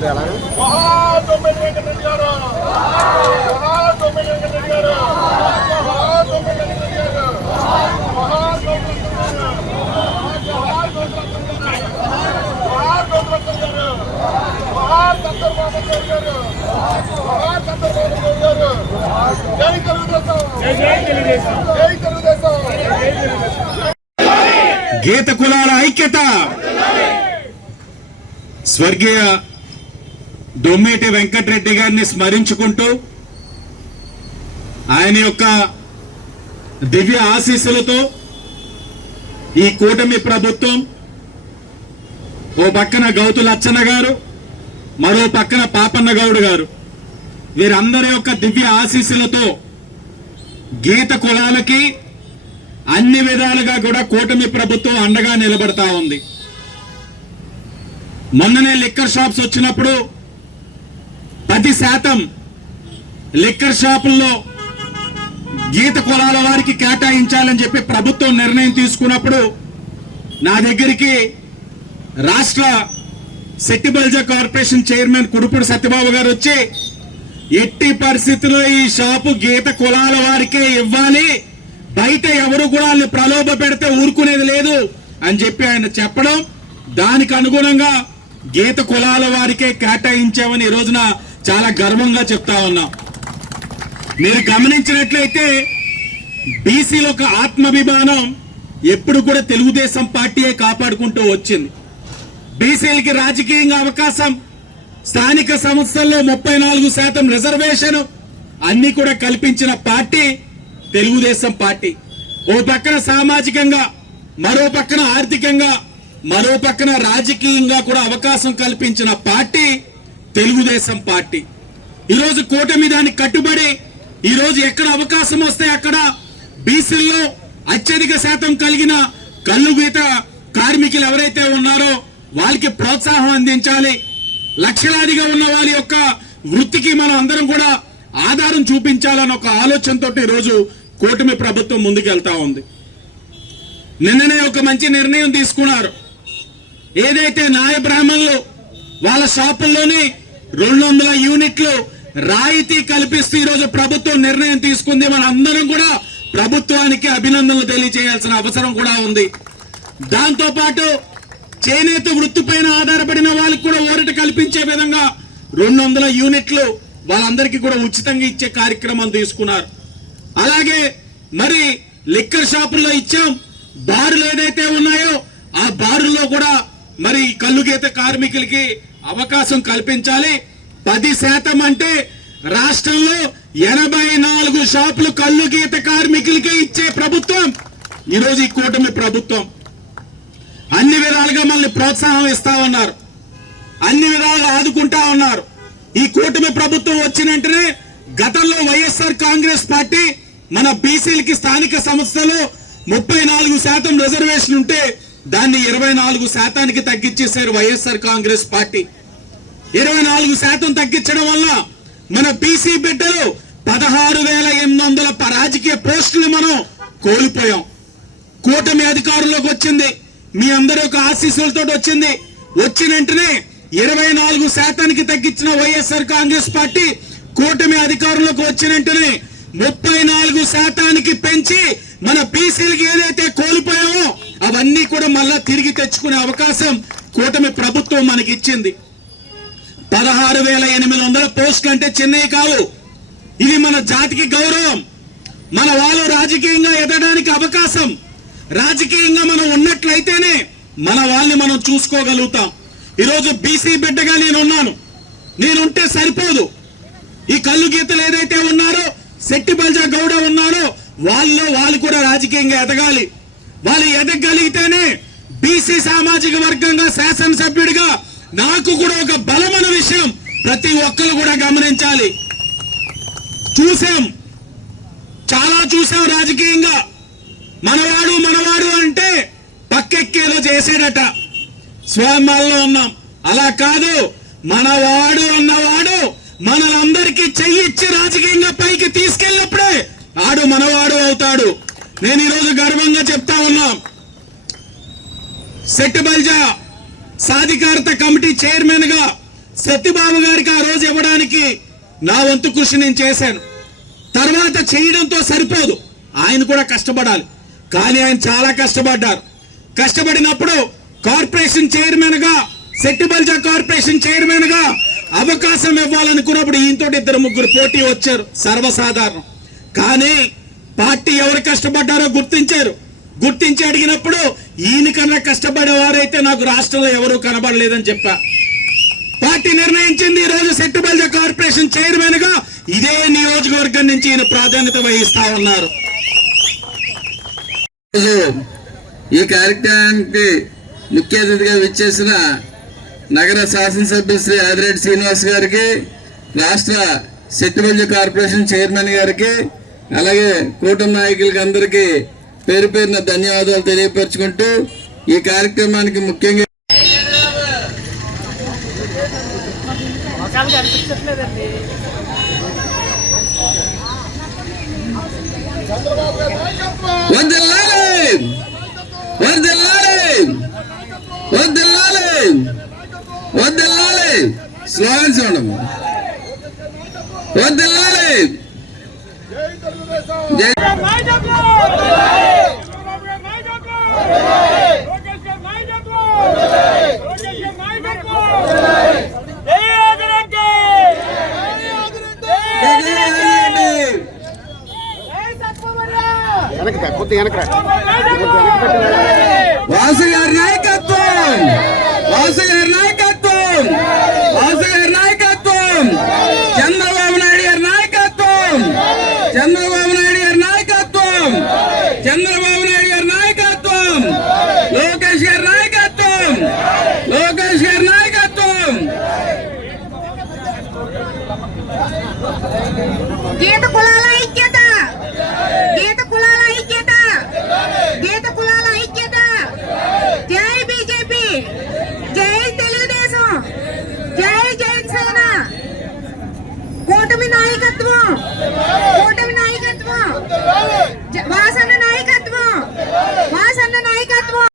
మహాదొమ్మిది వెంకటరెడ్డి గారు మహాదొమ్మిది వెంకటరెడ్డి గారు మహాదొమ్మిది వెంకటరెడ్డి గారు మహాదొమ్మిది జై తెలుగుదేశం జై తెలుగుదేశం గీత కులాల ఐక్యత. స్వర్గీయ దొమ్మేటి వెంకటరెడ్డి గారిని స్మరించుకుంటూ ఆయన యొక్క దివ్య ఆశీస్సులతో ఈ కూటమి ప్రభుత్వం ఓ పక్కన గౌతు లచ్చన్న గారు మరో పక్కన పాపన్న గౌడ్ గారు. వీరందరి యొక్క దివ్య ఆశీస్సులతో గీత కులాలకి అన్ని విధాలుగా కూడా కూటమి ప్రభుత్వం అండగా నిలబడతా ఉంది. మొన్ననే లిక్కర్ షాప్స్ వచ్చినప్పుడు ఒకటి శాతం లిక్కర్ షాపుల్లో గీత కులాల వారికి కేటాయించాలని చెప్పి ప్రభుత్వం నిర్ణయం తీసుకున్నప్పుడు నా దగ్గరికి రాష్ట్ర సెట్టిబల్జా కార్పొరేషన్ చైర్మన్ కుడుపుడు సత్యబాబు గారు వచ్చి ఎట్టి పరిస్థితుల్లో ఈ షాపు గీత కులాల వారికే ఇవ్వాలి. బయట ఎవరు కూడా వాళ్ళని ప్రలోభ పెడితే ఊరుకునేది లేదు అని చెప్పి ఆయన చెప్పడం దానికి అనుగుణంగా గీత కులాల వారికే కేటాయించామని ఈ రోజున చాలా గర్వంగా చెప్తా ఉన్నాం. మీరు గమనించినట్లయితే బీసీలకు ఒక ఆత్మాభిమానం ఎప్పుడు కూడా తెలుగుదేశం పార్టీయే కాపాడుకుంటూ వచ్చింది. బీసీలకి రాజకీయంగా అవకాశం స్థానిక సంస్థల్లో ముప్పై నాలుగు శాతం రిజర్వేషన్ అన్ని కూడా కల్పించిన పార్టీ తెలుగుదేశం పార్టీ. ఓ పక్కన సామాజికంగా మరో పక్కన ఆర్థికంగా మరో పక్కన రాజకీయంగా కూడా అవకాశం కల్పించిన పార్టీ తెలుగుదేశం పార్టీ. ఈరోజు కూటమి దానికి కట్టుబడి ఈరోజు ఎక్కడ అవకాశం వస్తే అక్కడ బీసీల్లో అత్యధిక శాతం కలిగిన కళ్ళు గీత కార్మికులు ఎవరైతే ఉన్నారో వాళ్ళకి ప్రోత్సాహం అందించాలి. లక్షలాదిగా ఉన్న వాళ్ళ యొక్క వృత్తికి మనం అందరం కూడా ఆధారం చూపించాలని ఒక ఆలోచనతో ఈరోజు కూటమి ప్రభుత్వం ముందుకెళ్తా ఉంది. నిన్ననే ఒక మంచి నిర్ణయం తీసుకున్నారు. ఏదైతే నాయ బ్రాహ్మణులు వాళ్ళ షాపుల్లోనే రెండు వందల యూనిట్లు రాయితీ కల్పిస్తూ ఈరోజు ప్రభుత్వం నిర్ణయం తీసుకుంది. మన అందరం కూడా ప్రభుత్వానికి అభినందనలు తెలియజేయాల్సిన అవసరం కూడా ఉంది. దాంతోపాటు చేనేత వృత్తిపైన ఆధారపడిన వాళ్ళకి కూడా ఊరట కల్పించే విధంగా రెండు వందల యూనిట్లు వాళ్ళందరికీ కూడా ఉచితంగా ఇచ్చే కార్యక్రమం తీసుకున్నారు. అలాగే మరి లిక్కర్ షాపుల్లో ఇచ్చాం. బారులు ఏదైతే ఉన్నాయో ఆ బారుల్లో కూడా మరి కళ్ళు కార్మికులకి అవకాశం కల్పించాలి. పది శాతం అంటే రాష్ట్రంలో ఎనభై నాలుగు షాపులు కళ్ళు గీత కార్మికులకి ఇచ్చే ప్రభుత్వం. ఈరోజు ఈ కూటమి ప్రభుత్వం. అన్ని విధాలుగా మనల్ని ప్రోత్సాహం ఇస్తా ఉన్నారు. అన్ని విధాలుగా ఆదుకుంటా ఉన్నారు. ఈ కూటమి ప్రభుత్వం వచ్చిన వెంటనే గతంలో వైఎస్ఆర్ కాంగ్రెస్ పార్టీ మన బీసీలకి స్థానిక సంస్థలో ముప్పై నాలుగు శాతం రిజర్వేషన్ ఉంటే దాన్ని ఇరవై నాలుగు శాతానికి తగ్గించేశారు వైఎస్ఆర్ కాంగ్రెస్ పార్టీ. ఇరవై నాలుగు శాతం తగ్గించడం వల్ల మన బీసీ బిడ్డలు పదహారు వేల ఎనిమిది వందల రాజకీయ పోస్టులు మనం కోల్పోయాం. కూటమి అధికారంలోకి వచ్చింది. మీ అందరి యొక్క ఆశీస్సులతో వచ్చింది. వచ్చిన వెంటనే ఇరవై నాలుగు శాతానికి తగ్గించిన వైఎస్ఆర్ కాంగ్రెస్ పార్టీ కూటమి అధికారంలోకి వచ్చిన వెంటనే ముప్పై నాలుగు శాతానికి పెంచి మన బీసీలకి ఏదైతే కోల్పోయాం అవన్నీ కూడా మళ్ళా తిరిగి తెచ్చుకునే అవకాశం కూటమి ప్రభుత్వం మనకి ఇచ్చింది పదహారు వేల ఎనిమిది వందల పోస్టులు అంటే చిన్నవి కావు. ఇది మన జాతికి గౌరవం. మన వాళ్ళు రాజకీయంగా ఎదగడానికి అవకాశం. రాజకీయంగా మనం ఉన్నట్లయితేనే మన వాళ్ళని మనం చూసుకోగలుగుతాం. ఈరోజు బీసీ బిడ్డగా నేను ఉన్నాను నేనుంటే సరిపోదు. ఈ కళ్ళు గీతలు ఏదైతే ఉన్నారో శెట్టి బల్జా గౌడ ఉన్నారో వాళ్ళు వాళ్ళు కూడా రాజకీయంగా ఎదగాలి. వాళ్ళు ఎదగలిగితేనే బీసీ సామాజిక వర్గంగా శాసనసభ్యుడిగా నాకు కూడా ఒక బలమైన విషయం ప్రతి ఒక్కరు కూడా గమనించాలి. చూసాం చాలా చూసాం రాజకీయంగా. మనవాడు మనవాడు అంటే పక్కెక్కేదో చేసేడట. స్వయంలో ఉన్నాం. అలా కాదు. మనవాడు అన్నవాడు మనలందరికీ చెయ్యిచ్చి రాజకీయంగా పైకి తీసుకెళ్ళినప్పుడే ఆడు మనవాడు అవుతాడు. నేను ఈరోజు గర్వంగా చెప్తా ఉన్నా. సెట్ బల్జా సాధికారత కమిటీ చైర్మన్గా సత్యబాబు గారికి ఆ రోజు ఇవ్వడానికి నా వంతు కృషి నేను చేశాను. తర్వాత చేయడంతో సరిపోదు. ఆయన కూడా కష్టపడాలి. కానీ ఆయన చాలా కష్టపడ్డారు. కష్టపడినప్పుడు కార్పొరేషన్ చైర్మన్గా సెట్టిబల్జా కార్పొరేషన్ చైర్మన్గా అవకాశం ఇవ్వాలనుకున్నప్పుడు ఈయనతో ఇద్దరు ముగ్గురు పోటీ వచ్చారు. సర్వసాధారణం. కానీ పార్టీ ఎవరు కష్టపడ్డారో గుర్తించారు. గుర్తించి అడిగినప్పుడు ఈయన కన్నా కష్టపడేవారైతే నాకు రాష్ట్రంలో ఎవరూ కనబడలేదని చెప్పా. పార్టీ నిర్ణయించింది ఈ రోజు సెట్టుబల్జ కార్పొరేషన్ చైర్మన్గా ఇదే నియోజకవర్గం నుంచి ఈయన ప్రాధాన్యత వహిస్తా ఉన్నారు. ఈ కార్యక్రమానికి ముఖ్య అతిథిగా విచ్చేసిన నగర శాసనసభ్యులు శ్రీ ఆదిరెడ్డి శ్రీనివాస్ గారికి రాష్ట్ర సెట్టుబల్జ కార్పొరేషన్ చైర్మన్ గారికి అలాగే కూటమి నాయకులకి అందరికీ పేరు పేరున ధన్యవాదాలు తెలియపరచుకుంటూ ఈ కార్యక్రమానికి ముఖ్యంగా వద్దు కనిపించట్లేదండి చంద్రబాబు వద్దల్లాలి స్లోగన్స్ ఉండము వద్దల్లాలి సత్యమయ్య వాసు గారి నాయకత్వం. వాసు గారి